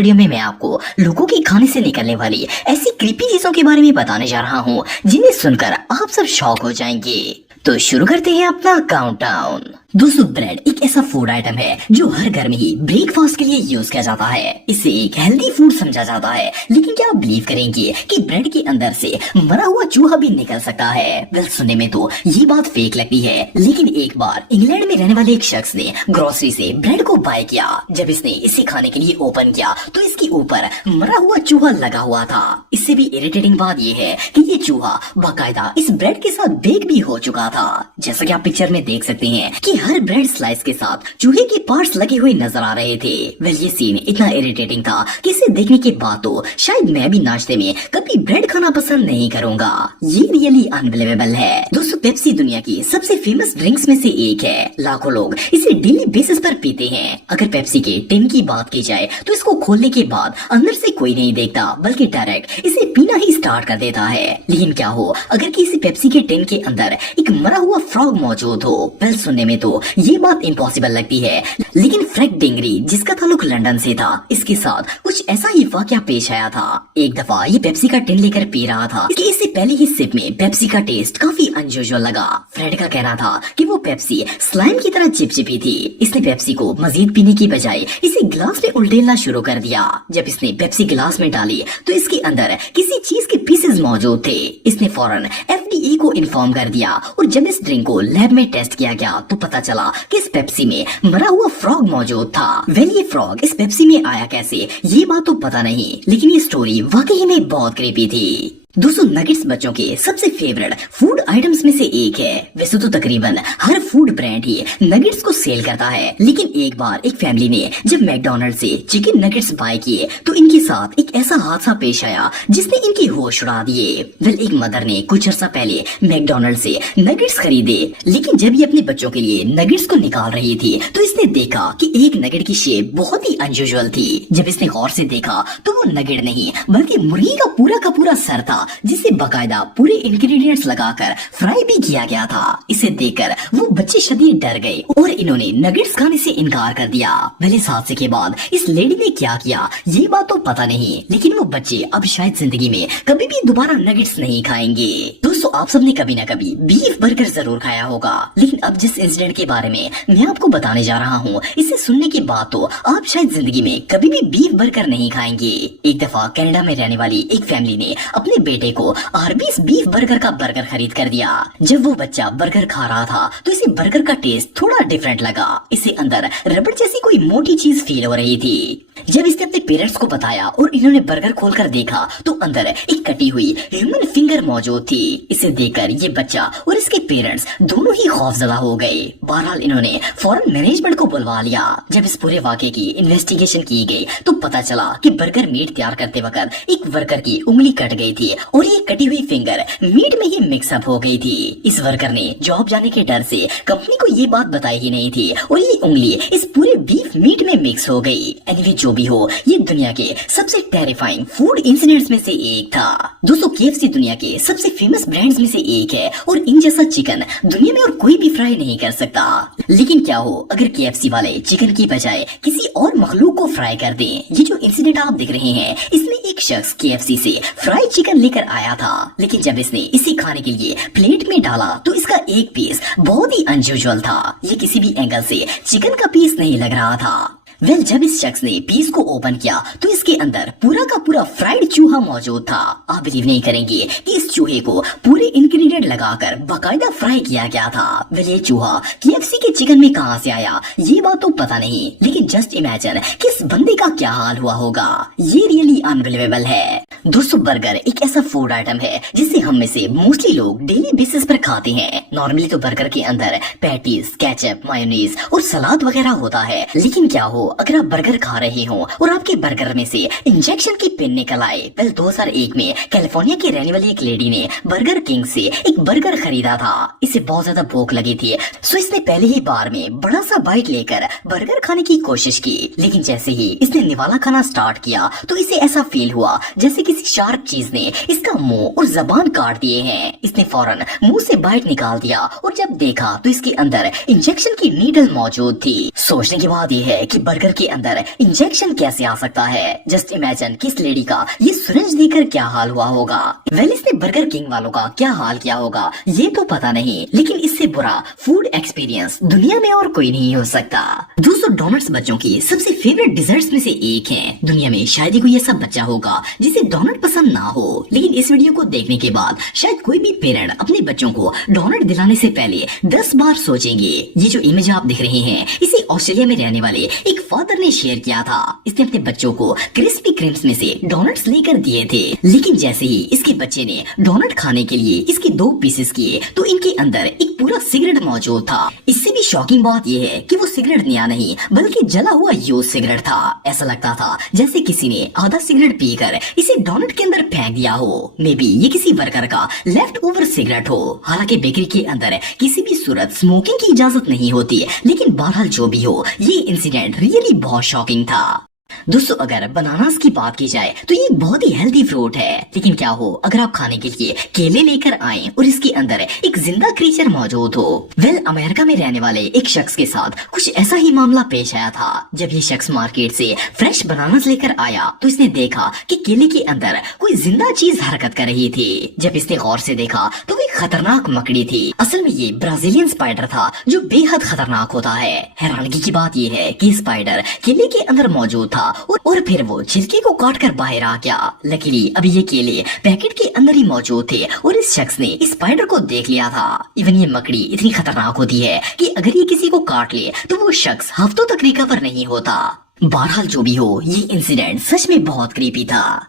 Video में मैं आपको लोगों के खाने से निकलने वाली ऐसी क्रीपी चीजों के बारे में बताने जा रहा हूँ जिन्हें सुनकर आप सब शॉक हो जाएंगे। तो शुरू करते हैं अपना काउंटडाउन। दोस्तों, ब्रेड एक ऐसा फूड आइटम है जो हर घर में ही ब्रेकफास्ट के लिए यूज किया जाता है। इसे एक हेल्दी फूड समझा जाता है, लेकिन क्या आप बिलीव करेंगे कि ब्रेड के अंदर से मरा हुआ चूहा भी निकल सकता है? वेल, सुनने में तो ये बात फेक लगती है, लेकिन एक बार इंग्लैंड में रहने वाले एक शख्स ने ग्रोसरी से ब्रेड को बाय किया। जब इसने इसे खाने के लिए ओपन किया तो इसके ऊपर मरा हुआ चूहा लगा हुआ था। इससे भी इरिटेटिंग बात ये है कि ये चूहा बाकायदा इस ब्रेड के साथ बेक भी हो चुका था। जैसा कि आप पिक्चर में देख सकते हैं कि हर ब्रेड स्लाइस के साथ चूहे के पार्ट्स लगे हुए नजर आ रहे थे। वेल, ये सीन इतना इरिटेटिंग था कि इसे देखने के बाद तो शायद मैं भी नाश्ते में कभी ब्रेड खाना पसंद नहीं करूंगा। ये रियली अनबिलीवेबल है। दोस्तों, पेप्सी दुनिया की सबसे फेमस ड्रिंक्स में से एक है। लाखों लोग इसे डेली बेसिस पर पीते हैं। अगर पेप्सी के टिन की बात की जाए तो इसको खोलने के बाद अंदर से कोई नहीं देखता, बल्कि डायरेक्ट इसे पीना ही स्टार्ट कर देता है। लेकिन क्या हो अगर किसी पेप्सी के टिन के अंदर एक मरा हुआ फ्रॉग मौजूद हो? वेल, सुनने में तो ये बात इम्पॉसिबल लगती है, लेकिन फ्रैंक डिंगरी, जिसका ताल्लुक लंदन से था, इसके साथ कुछ ऐसा ही वाकया पेश आया था। एक दफा ये पेप्सी का टिन लेकर पी रहा था कि इससे पहले ही सिप में पेप्सी का टेस्ट काफी अनयूजुअल लगा। फ्रेड का कहना था कि वो पेप्सी स्लाइम की तरह चिपचिपी थी। इसने पेप्सी को मजीद पीने की बजाय इसे ग्लास में उल्टेलना शुरू कर दिया। जब इसने पेप्सी गिलास में डाली तो इसके अंदर किसी चीज के पीसेस मौजूद थे। इसने फौरन FDA को इन्फॉर्म कर दिया, और जब इस ड्रिंक को लैब में टेस्ट किया गया तो पता चला कि इस पेप्सी में मरा हुआ फ्रॉग मौजूद था। वेल, ये फ्रॉग इस पेप्सी में आया कैसे, ये बात तो पता नहीं, लेकिन ये स्टोरी वाकई में बहुत क्रीपी थी। दोस्तों, नगेट्स बच्चों के सबसे फेवरेट फूड आइटम्स में से एक है। वैसे तो तकरीबन हर फूड ब्रांड ही नगेट्स को सेल करता है, लेकिन एक बार एक फैमिली ने जब मैकडॉनल्ड से चिकन नगेट्स बाय किए तो इनके साथ एक ऐसा हादसा पेश आया जिसने इनकी होश उड़ा दिए। वेल, एक मदर ने कुछ अर्सा पहले मैकडॉनल्ड से नगेट्स खरीदे, लेकिन जब ये अपने बच्चों के लिए नगेट्स को निकाल रही थी तो इसने देखा कि एक नगेट की शेप बहुत ही अनयूजुअल थी। जब इसने गौर से देखा तो वो नगेट नहीं बल्कि मुर्गी का पूरा सर था, जिसे बकायदा पूरे इंग्रेडिएंट्स लगाकर फ्राई भी किया गया था। इसे देखकर वो बच्चे शदीद डर गए और इन्होंने नगेट्स खाने से इनकार कर दिया। भले इस हादसे के बाद इस लेडी ने क्या किया ये बात तो पता नहीं, लेकिन वो बच्चे अब शायद जिंदगी में कभी भी दोबारा नगेट्स नहीं खाएंगे। दोस्तों, आप सबने कभी न कभी बीफ बर्गर जरूर खाया होगा, लेकिन अब जिस इंसिडेंट के बारे में मैं आपको बताने जा रहा हूँ, इसे सुनने के बाद तो आप शायद जिंदगी में कभी भी बीफ बर्गर नहीं खाएंगे। एक दफा कनाडा में रहने वाली एक फैमिली ने अपने बेटे को आर्बीज बीफ बर्गर का बर्गर खरीद कर दिया। जब वो बच्चा बर्गर खा रहा था तो इसे बर्गर का टेस्ट थोड़ा डिफरेंट लगा। इसे अंदर रबड़ जैसी कोई मोटी चीज फील हो रही थी। जब इसने अपने पेरेंट्स को बताया और इन्होंने बर्गर खोलकर देखा तो अंदर एक कटी हुई ह्यूमन फिंगर मौजूद थी। इसे देखकर ये बच्चा और इसके पेरेंट्स दोनों ही खौफजदा हो गए। बहरहाल इन्होंने फौरन मैनेजमेंट को बुलवा लिया। जब इस पूरे वाकये की इन्वेस्टिगेशन की गई तो पता चला कि बर्गर मीट तैयार करते वक्त एक वर्कर की उंगली कट गई थी और ये कटी हुई फिंगर मीट में ही मिक्सअप हो गई थी। इस वर्कर ने जॉब जाने के डर से कंपनी को ये बात बताई ही नहीं थी और ये उंगली इस पूरे बीफ मीट में मिक्स हो गई। एनीवे, जो भी हो, ये दुनिया के सबसे टेरिफाइंग फूड इंसिडेंट्स में से एक था। दोस्तों, KFC दुनिया के सबसे फेमस ब्रांड्स में से एक है और इन जैसा चिकन दुनिया में और कोई भी फ्राई नहीं कर सकता। लेकिन क्या हो अगर KFC वाले चिकन की बजाय किसी और मखलूक को फ्राई कर दें? ये जो इंसिडेंट आप देख रहे हैं, इसमें एक शख्स KFC से फ्राई चिकन लेकर आया था, लेकिन जब इसने इसे खाने के लिए प्लेट में डाला तो इसका एक पीस बहुत ही अनयूजुअल था। ये किसी भी एंगल से चिकन का पीस नहीं लग रहा था। वेल, जब इस शख्स ने पीस को ओपन किया तो इसके अंदर पूरा का पूरा फ्राइड चूहा मौजूद था। आप बिलीव नहीं करेंगे कि इस चूहे को पूरे इंग्रेडिएंट लगाकर बकायदा फ्राई किया गया था। वेल, ये चूहा KFC के चिकन में कहां से आया ये बात तो पता नहीं, लेकिन जस्ट इमेजिन कि इस बंदे का क्या हाल हुआ होगा। ये रियली अनबिलीवेबल है। दोस्तों, बर्गर एक ऐसा फूड आइटम है जिसे हम में से मोस्टली लोग डेली बेसिस पर खाते हैं। नॉर्मली तो बर्गर के अंदर पैटीज, केचप, मायोनीज और सलाद वगैरह होता है, लेकिन क्या हो अगर आप बर्गर खा रहे हो और आपके बर्गर में से इंजेक्शन की पिन निकल आए। वेल, 2001 में कैलिफोर्निया की रहने वाली एक लेडी ने बर्गर किंग से एक बर्गर खरीदा था। इसे बहुत ज्यादा भूख लगी थी, सो इसने पहले ही बार में बड़ा सा बाइट लेकर बर्गर खाने की कोशिश की, लेकिन जैसे ही इसने निवाला खाना स्टार्ट किया तो इसे ऐसा फील हुआ जैसे किसी शार्प चीज ने इसका मुंह और जबान काट दिए हैं। इसने फौरन मुंह से बाइट निकाल दिया और जब देखा तो इसके अंदर इंजेक्शन की नीडल मौजूद थी। सोचने की बात यह है कि बर्गर के अंदर इंजेक्शन कैसे आ सकता है। जस्ट इमेजिन कि इस लेडी का ये सिरिंज देखकर क्या हाल हुआ होगा। वेल इसने बर्गर किंग वालों का क्या हाल किया होगा ये तो पता नहीं, लेकिन इससे बुरा फूड एक्सपीरियंस दुनिया में और कोई नहीं हो सकता। दोस्तों डोनट्स बच्चों की सबसे फेवरेट डिजर्ट्स में से एक है। दुनिया में शायद ही कोई ऐसा बच्चा होगा जिसे डोनट पसंद ना हो, लेकिन इस वीडियो को देखने के बाद शायद कोई भी पेरेंट अपने बच्चों को डोनट दिलाने से पहले 10 बार सोचेंगे। ये जो इमेज आप देख रहे हैं इसे ऑस्ट्रेलिया में रहने वाले एक फादर ने शेयर किया था। इसने अपने बच्चों को क्रिस्पी क्रीम्स में से डोनट्स लेकर दिए थे, लेकिन जैसे ही इसके बच्चे ने डोनट खाने के लिए इसके 2 पीसेस किए तो इनके अंदर एक पूरा सिगरेट मौजूद था। इससे भी शॉकिंग बात यह है कि वो सिगरेट नया नहीं बल्कि जला हुआ यूज सिगरेट था। ऐसा लगता था जैसे किसी ने आधा सिगरेट पीकर इसे डोनट के अंदर फेंक दिया हो। मे बी ये किसी वर्कर का लेफ्ट ओवर सिगरेट हो। हालांकि बेकरी के अंदर किसी भी सूरत स्मोकिंग की इजाजत नहीं होती, लेकिन बहरहाल जो भी हो ये इंसिडेंट रियली बहुत शॉकिंग था। दोस्तों अगर बनानास की बात की जाए तो ये बहुत ही हेल्दी फ्रूट है, लेकिन क्या हो अगर आप खाने के लिए केले लेकर आए और इसके अंदर एक जिंदा क्रीचर मौजूद हो। वेल अमेरिका में रहने वाले एक शख्स के साथ कुछ ऐसा ही मामला पेश आया था। जब ये शख्स मार्केट से फ्रेश बनानास लेकर आया तो इसने देखा कि केले के अंदर कोई जिंदा चीज हरकत कर रही थी। जब इसने गौर से देखा तो वो एक खतरनाक मकड़ी थी। असल में ये ब्राजीलियन स्पाइडर था जो बेहद खतरनाक होता है। हैरानगी की बात यह है कि स्पाइडर केले के अंदर मौजूद था और फिर वो छिलके को काट कर बाहर आ गया। लकीली अभी ये केले पैकेट के अंदर ही मौजूद थे और इस शख्स ने इस स्पाइडर को देख लिया था। इवन ये मकड़ी इतनी खतरनाक होती है कि अगर ये किसी को काट ले तो वो शख्स हफ्तों तक रिकवर नहीं होता। बहरहाल जो भी हो ये इंसिडेंट सच में बहुत क्रीपी था।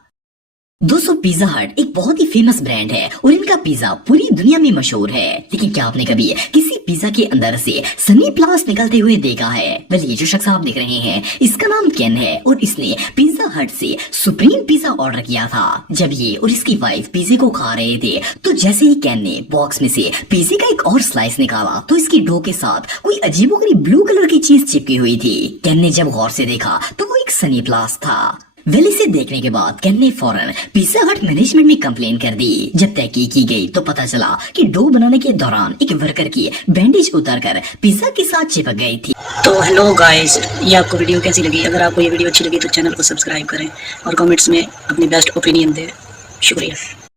दोस्तों पिज्जा हट एक बहुत ही फेमस ब्रांड है और इनका पिज्जा पूरी दुनिया में मशहूर है, लेकिन क्या आपने कभी किसी पिज्जा के अंदर से सनी प्लास निकलते हुए देखा है? वेल ये जो शख्स आप देख रहे हैं इसका नाम केन है और इसने पिज्जा हट से सुप्रीम पिज्जा ऑर्डर किया था। जब ये और इसकी वाइफ पिज्जे को खा रहे थे तो जैसे ही केन ने बॉक्स में से पिज्जे का एक और स्लाइस निकाला तो इसकी डो के साथ कोई अजीबोगरीब ब्लू कलर की चीज चिपकी हुई थी। केन ने जब गौर से देखा तो वो एक सनी प्लास था। वेल इसे देखने के बाद केन ने फौरन पिज्जा हट मैनेजमेंट में कंप्लेन कर दी। जब तहकीक की गई तो पता चला कि डो बनाने के दौरान एक वर्कर की बैंडेज उतारकर पिज्जा के साथ चिपक गई थी। तो हेलो गाइस, ये आपको वीडियो कैसी लगी? अगर आपको ये वीडियो अच्छी लगी तो चैनल को सब्सक्राइब करें और कमेंट्स में अपनी बेस्ट ओपिनियन दें। शुक्रिया।